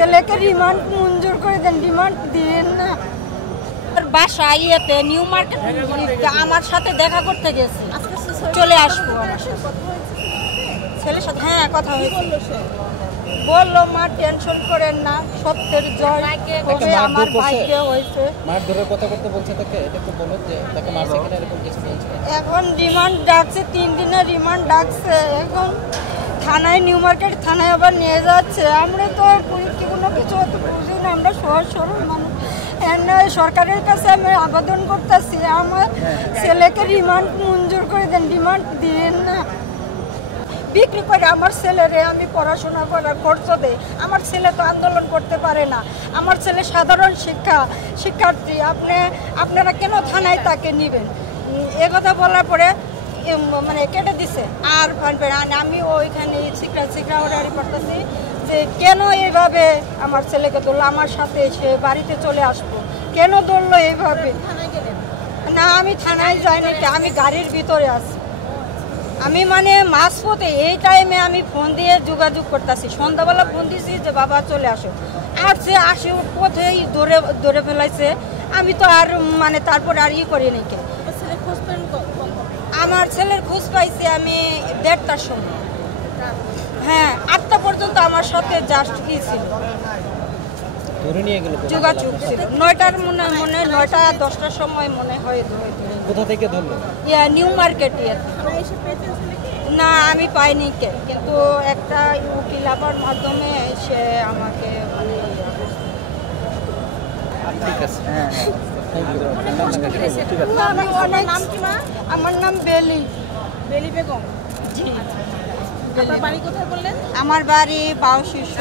ছেলেকে রিমান্ড মঞ্জুর করে দেন, রিমান্ড দিন না। বাসা ইয়েতে নিউ মার্কেট আমার সাথে দেখা করতে গেছি, চলে আসবো। ছেলের সাথে হ্যাঁ কথা হয়েছে, বললো মা টেনশন করেন না, সত্যের জয় হবে, আমার ভাইকে হয়েছে। মারধরের কথা বলতে বলছে তাকে, এটা তো বলো যে তাকে মারছে কিনা এরকম কিছু বলছে। এখন রিমান্ড ডাকছে, 3 দিনের রিমান্ড ডাকছে। এখন থানায়, নিউ মার্কেট থানায় আবার নিয়ে যাচ্ছে। আমরা তো কোনো কিছু হতে বুঝি না, আমরা সহজ সরল মানুষ। সরকারের কাছে আমি আবেদন করতেছি, আমার ছেলেকে রিমান্ড মঞ্জুর করে দেন, রিমান্ড দিন না। বিক্রি করে আমার ছেলেরে আমি পড়াশোনা করার খরচ দেই। আমার ছেলে তো আন্দোলন করতে পারে না, আমার ছেলে সাধারণ শিক্ষার্থী। আপনারা কেন থানায় তাকে নেবেন? এ কথা বলার পরে মানে কেটে দিছে। আর আমি ওইখানে শিক্ষা অর্ডারি করতেছি যে কেন এইভাবে আমার ছেলেকে ধরলো, আমার সাথে এসে বাড়িতে চলে আসবো, কেন ধরলো এইভাবে? না আমি থানায় যাইনি, আমি গাড়ির ভিতরে আছি। আমি মানে মাঝপথে এই টাইমে আমি ফোন দিয়ে যোগাযোগ করতেছি, সন্ধ্যাবেলা ফোন দিয়েছি যে বাবা চলে আসো। আর যে আসে পথেই ধরে ফেলাইছে। আমি তো আর মানে তারপর আর করি নাকি। আমার ছেলের খোঁজ পাইছি আমি 1:30টার সময়। হ্যাঁ 8টা পর্যন্ত আমার সাথে জাস্ট কি ছিল, যোগাযোগ ছিল। 9টার মনে 9টা 10টার সময় মনে হয়। কোথা থেকে ধরলো? New market. না আমি পাইনি কে, কিন্তু একটা উকিল আবার মাধ্যমে সে আমাকে মানে ঠিক আছে। আমার নাম বেলি বেগম। জি। আপনার বাড়ি কোথায় বললেন? আমার বাড়ি 22 শীর্ষ।